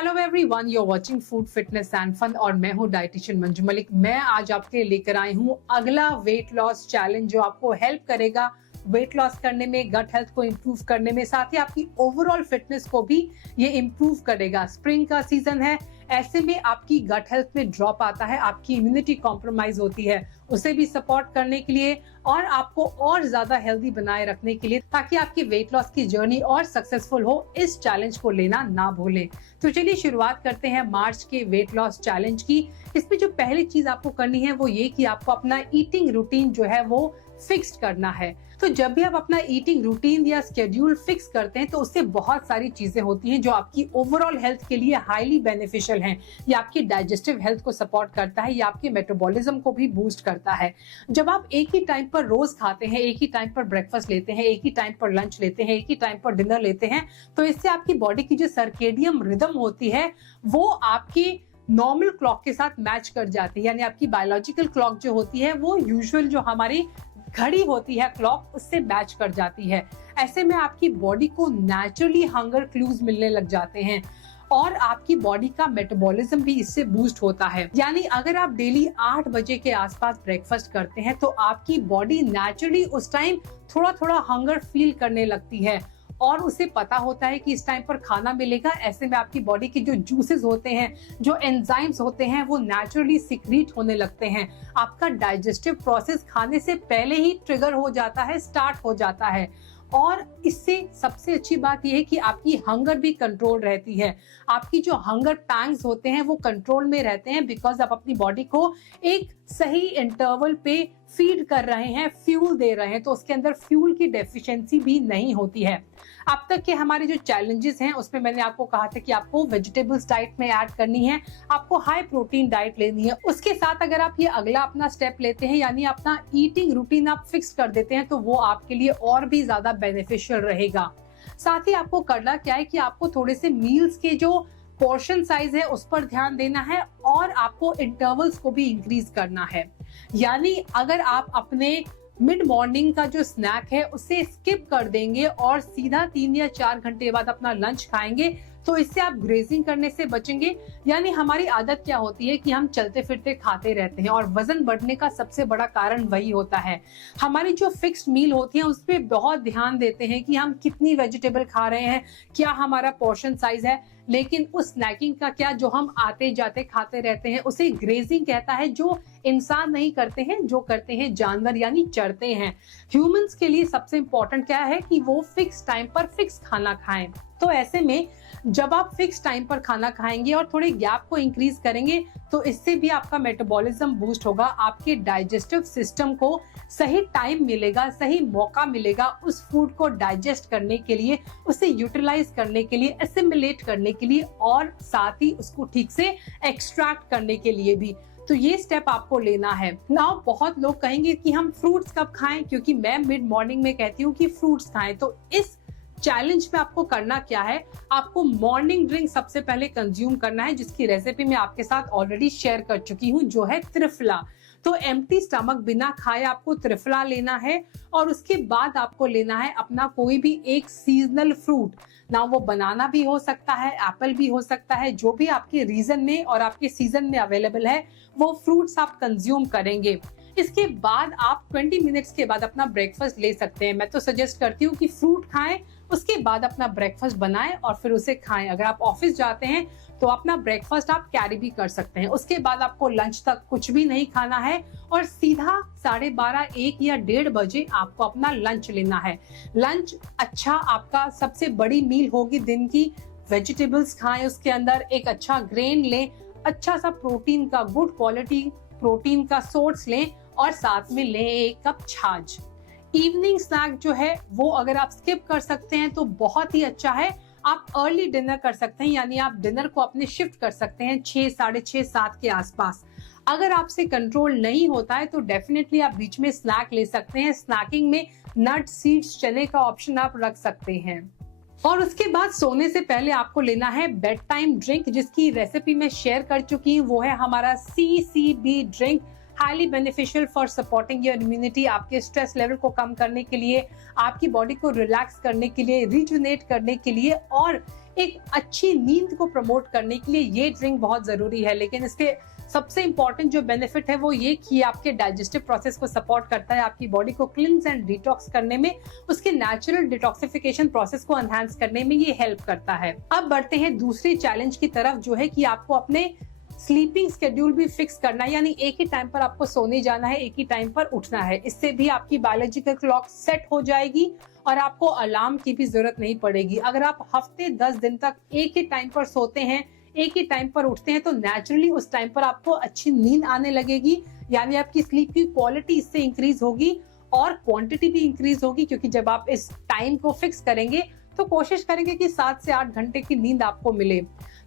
Hello everyone, you are watching food fitness and fun और मैं हूं डाइटिशियन मंजू मलिक। मैं आज आपके लिए लेकर आई हूं अगला वेट लॉस चैलेंज जो आपको हेल्प करेगा वेट लॉस करने में, गट हेल्थ को इम्प्रूव करने में, साथ ही आपकी ओवरऑल फिटनेस को भी ये इम्प्रूव करेगा। स्प्रिंग का सीजन है, ऐसे में आपकी गट हेल्थ में ड्रॉप आता है, आपकी इम्यूनिटी कॉम्प्रोमाइज होती है, उसे भी सपोर्ट करने के लिए और आपको और ज्यादा हेल्दी बनाए रखने के लिए, ताकि आपकी वेट लॉस की जर्नी और सक्सेसफुल हो, इस चैलेंज को लेना ना भूलें। तो चलिए शुरुआत करते हैं मार्च के वेट लॉस चैलेंज की। इसमें जो पहली चीज आपको करनी है वो ये कि आपको अपना ईटिंग रूटीन जो है वो फिक्स्ड करना है। तो जब भी आप अपना ईटिंग रूटीन या स्केड्यूल फिक्स करते हैं तो उससे बहुत सारी चीजें होती हैं जो आपकी ओवरऑल हेल्थ के लिए हाईली बेनिफिशियल हैं। ये आपकी डाइजेस्टिव हेल्थ को सपोर्ट करता है, ये आपके मेटाबॉलिज्म को भी बूस्ट करता है। जब आप एक ही टाइम पर रोज खाते हैं, एक ही टाइम पर ब्रेकफास्ट लेते हैं, एक ही टाइम पर लंच लेते हैं, एक ही टाइम पर डिनर लेते हैं, तो इससे आपकी बॉडी की जो सर्केडियम रिदम होती है वो आपकी नॉर्मल क्लॉक के साथ मैच कर जाती है। यानी आपकी बायोलॉजिकल क्लॉक जो होती है वो यूजुअल जो हमारी घड़ी होती है क्लॉक, उससे मैच कर जाती है। ऐसे में आपकी बॉडी को नेचुरली हंगर क्लूज मिलने लग जाते हैं और आपकी बॉडी का मेटाबॉलिज्म भी इससे बूस्ट होता है। यानी अगर आप डेली 8 बजे के आसपास ब्रेकफास्ट करते हैं तो आपकी बॉडी नेचुरली उस टाइम थोड़ा थोड़ा हंगर फील करने लगती है और उसे पता होता है कि इस टाइम पर खाना मिलेगा। ऐसे में आपकी बॉडी के जो जूसेस होते हैं, जो एंजाइम्स होते हैं, वो नेचुरली सिक्रीट होने लगते हैं। आपका डाइजेस्टिव प्रोसेस खाने से पहले ही ट्रिगर हो जाता है, स्टार्ट हो जाता है। और इससे सबसे अच्छी बात यह है कि आपकी हंगर भी कंट्रोल रहती है। आपकी जो हंगर पैंग्स होते हैं वो कंट्रोल में रहते हैं, बिकॉज आप अपनी बॉडी को एक सही इंटरवल पे फीड कर रहे हैं, फ्यूल दे रहे हैं, तो उसके अंदर फ्यूल की डेफिशिएंसी भी नहीं होती है। अब तक के हमारे जो चैलेंजेस हैं उसमें मैंने आपको कहा था कि आपको वेजिटेबल्स डाइट में ऐड करनी है, आपको हाई प्रोटीन डाइट लेनी है। उसके साथ अगर आप ये अगला अपना स्टेप लेते हैं, यानी अपना ईटिंग रूटीन आप फिक्स कर देते हैं, तो वो आपके लिए और भी ज्यादा बेनिफिशियल रहेगा। साथ ही आपको करना क्या है कि आपको थोड़े से मील्स के जो पोर्शन साइज है उस पर ध्यान देना है और आपको इंटरवल्स को भी इंक्रीज करना है। यानी अगर आप अपने मिड मॉर्निंग का जो स्नैक है उसे स्किप कर देंगे और सीधा 3 या 4 घंटे बाद अपना लंच खाएंगे, तो इससे आप ग्रेजिंग करने से बचेंगे। यानी हमारी आदत क्या होती है कि हम चलते फिरते खाते रहते हैं और वजन बढ़ने का सबसे बड़ा कारण वही होता है। हमारी जो फिक्स्ड मील होती है उस पर बहुत ध्यान देते हैं कि हम कितनी वेजिटेबल खा रहे हैं, क्या हमारा पोर्शन साइज है, लेकिन उस स्नैकिंग का क्या जो हम आते जाते खाते रहते हैं उसे ग्रेजिंग कहता है, जो इंसान नहीं करते हैं, जो करते हैं जानवर यानी चरते हैं। ह्यूमंस के लिए सबसे इंपॉर्टेंट क्या है कि वो फिक्स टाइम पर फिक्स खाना खाएं। तो ऐसे में जब आप फिक्स टाइम पर खाना खाएंगे और थोड़े गैप को इंक्रीज करेंगे तो इससे भी आपका मेटाबॉलिज्म बूस्ट होगा, आपके डाइजेस्टिव सिस्टम को सही टाइम मिलेगा, सही मौका मिलेगा उस फूड को डाइजेस्ट करने के लिए, उसे यूटिलाइज करने के लिए, एसिमिलेट करने के लिए और साथ ही उसको ठीक से एक्सट्रैक्ट करने के लिए भी। तो ये स्टेप आपको लेना है। नाउ बहुत लोग कहेंगे कि हम फ्रूट्स कब खाएं, क्योंकि मैं मिड मॉर्निंग में कहती हूँ कि फ्रूट्स खाएं। तो इस चैलेंज में आपको करना क्या है, आपको मॉर्निंग ड्रिंक सबसे पहले कंज्यूम करना है, जिसकी रेसिपी मैं आपके साथ ऑलरेडी शेयर कर चुकी हूँ, जो है त्रिफला। तो एम्प्टी स्टमक बिना खाए आपको त्रिफला लेना है और उसके बाद आपको लेना है अपना कोई भी एक सीजनल फ्रूट। ना वो बनाना भी हो सकता है, एप्पल भी हो सकता है, जो भी आपके रीजन में और आपके सीजन में अवेलेबल है वो फ्रूट्स आप कंज्यूम करेंगे। इसके बाद आप 20 मिनट्स के बाद अपना ब्रेकफास्ट ले सकते हैं। मैं तो सजेस्ट करती हूँ कि फ्रूट खाएं, उसके बाद अपना ब्रेकफास्ट बनाएं और फिर उसे खाएं। अगर आप ऑफिस जाते हैं तो अपना ब्रेकफास्ट आप कैरी भी कर सकते हैं। उसके बाद आपको लंच तक कुछ भी नहीं खाना है और सीधा 12:30, 1 या 1:30 बजे आपको अपना लंच लेना है। लंच अच्छा आपका सबसे बड़ी मील होगी दिन की। वेजिटेबल्स खाएं, उसके अंदर एक अच्छा ग्रेन लें, अच्छा सा प्रोटीन का गुड क्वालिटी प्रोटीन का सोर्स लें और साथ में लें 1 कप छाछ। इवनिंग स्नैक जो है वो अगर आप स्किप कर सकते हैं तो बहुत ही अच्छा है। आप अर्ली डिनर कर सकते हैं, यानी आप डिनर को अपने शिफ्ट कर सकते हैं 6, 6:30, 7 के आसपास। अगर आपसे कंट्रोल नहीं होता है तो डेफिनेटली आप बीच में स्नैक ले सकते हैं। स्नैकिंग में नट, सीड्स, चने का ऑप्शन आप रख सकते हैं। और उसके बाद सोने से पहले आपको लेना है बेड टाइम ड्रिंक, जिसकी रेसिपी मैं शेयर कर चुकी हूँ। वो है हमारा CCB drink, highly beneficial for supporting your immunity, आपके स्ट्रेस लेवल को कम करने के लिए, आपकी बॉडी को रिलैक्स करने के लिए, रिजुनेट करने के लिए और एक अच्छी नींद को प्रमोट करने के लिए ये ड्रिंक बहुत जरूरी है। लेकिन इसके सबसे इंपॉर्टेंट जो बेनिफिट है वो ये कि आपके डाइजेस्टिव प्रोसेस को सपोर्ट करता है, आपकी बॉडी को क्लींस एंड डिटॉक्स करने में, उसके नेचुरल डिटॉक्सिफिकेशन प्रोसेस को एनहांस करने में ये हेल्प करता है। अब बढ़ते हैं दूसरी चैलेंज की तरफ, जो है कि आपको अपने स्लीपिंग शेड्यूल भी फिक्स करना है, यानी एक ही टाइम पर आपको सोने जाना है, एक ही टाइम पर उठना है। इससे भी आपकी बायोलॉजिकल क्लॉक सेट हो जाएगी और आपको अलार्म की भी जरूरत नहीं पड़ेगी। अगर आप हफ्ते 10 दिन तक एक ही टाइम पर सोते हैं, एक ही टाइम पर उठते हैं, तो नेचुरली उस टाइम पर आपको अच्छी नींद आने लगेगी, यानी आपकी स्लीप की क्वालिटी इससे इंक्रीज होगी और क्वांटिटी भी इंक्रीज होगी। क्योंकि जब आप इस टाइम को फिक्स करेंगे तो कोशिश करेंगे कि 7 से 8 घंटे की नींद आपको मिले।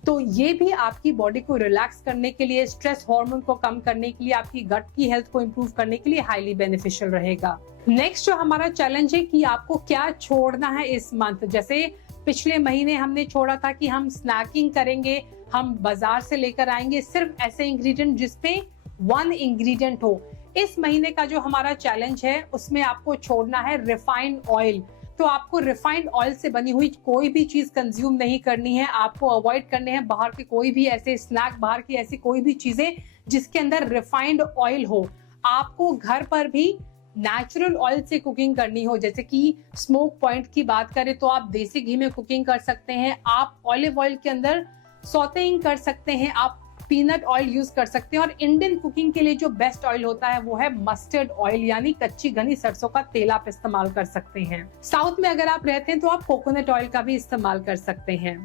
तो ये भी आपकी बॉडी को रिलैक्स करने के लिए, स्ट्रेस हार्मोन को कम करने के लिए, आपकी गट की हेल्थ को इंप्रूव करने के लिए हाईली बेनिफिशियल रहेगा। नेक्स्ट जो हमारा चैलेंज है कि आपको क्या छोड़ना है इस मंथ। जैसे पिछले महीने हमने छोड़ा था कि हम स्नैकिंग करेंगे, हम बाजार से लेकर आएंगे सिर्फ ऐसे इंग्रेडिएंट जिसपे 1 इंग्रेडिएंट हो। इस महीने का जो हमारा चैलेंज है उसमें आपको छोड़ना है रिफाइंड ऑयल। तो आपको रिफाइंड ऑयल से बनी हुई कोई भी चीज कंज्यूम नहीं करनी है, आपको अवॉइड करने हैं बाहर के कोई भी ऐसे स्नैक, बाहर की ऐसी कोई भी चीजें जिसके अंदर रिफाइंड ऑयल हो। आपको घर पर भी नेचुरल ऑयल से कुकिंग करनी हो, जैसे कि स्मोक पॉइंट की बात करें तो आप देसी घी में कुकिंग कर सकते हैं, आप ऑलिव ऑयल के अंदर सॉटेइंग कर सकते हैं, आप पीनट ऑयल यूज कर सकते हैं। और इंडियन कुकिंग के लिए जो बेस्ट ऑयल होता है वो है मस्टर्ड ऑयल, यानी कच्ची घनी सरसों का तेल आप इस्तेमाल कर सकते हैं। साउथ में अगर आप रहते हैं तो आप कोकोनट ऑयल का भी इस्तेमाल कर सकते हैं।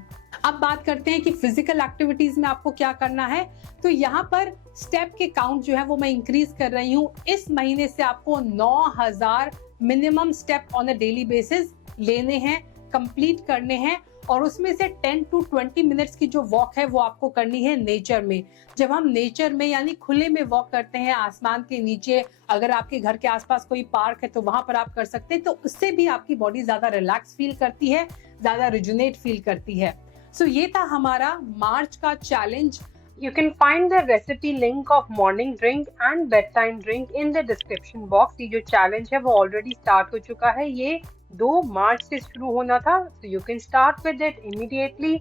अब बात करते हैं कि फिजिकल एक्टिविटीज में आपको क्या करना है। तो यहाँ पर स्टेप के काउंट जो है वो मैं इंक्रीज कर रही हूँ। इस महीने से आपको 9000 minimum step on a daily basis लेने हैं, कंप्लीट करने हैं। और उसमें से 10 to 20 मिनट्स की जो वॉक है वो आपको करनी है नेचर में। जब हम नेचर में यानी खुले में वॉक करते हैं, आसमान के नीचे, अगर आपके घर के आसपास कोई पार्क है तो वहां पर आप कर सकते हैं, तो उससे भी आपकी बॉडी ज्यादा रिलैक्स फील करती है, ज्यादा रिजुनेट फील करती है। सो ये था हमारा मार्च का challenge. You can find the recipe link of morning drink and bedtime drink in the description box. ये जो चैलेंज है वो ऑलरेडी स्टार्ट हो चुका है, ये 2 मार्च से शुरू होना था, so you can start with it immediately.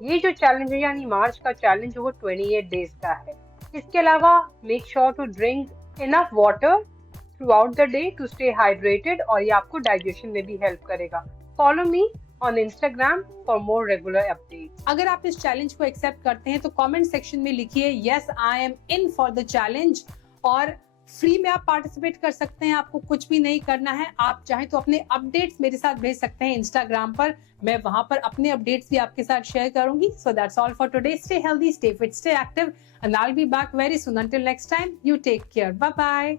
ये जो चैलेंज है यानी मार्च का चैलेंज वो 28 डेज का है। इसके अलावा make sure to drink enough water throughout the day to stay hydrated, और ये आपको डाइजेशन में भी हेल्प करेगा। Follow me on Instagram for more regular updates. अगर आप इस चैलेंज को एक्सेप्ट करते हैं तो कमेंट सेक्शन में लिखिए yes I am in for the challenge, और फ्री में आप पार्टिसिपेट कर सकते हैं। आपको कुछ भी नहीं करना है, आप चाहें तो अपने अपडेट्स मेरे साथ भेज सकते हैं इंस्टाग्राम पर, मैं वहां पर अपने अपडेट्स भी आपके साथ शेयर करूंगी। So that's all for today. Stay healthy, stay fit, stay active, and I will be back very soon. Until next time, you take care, bye bye.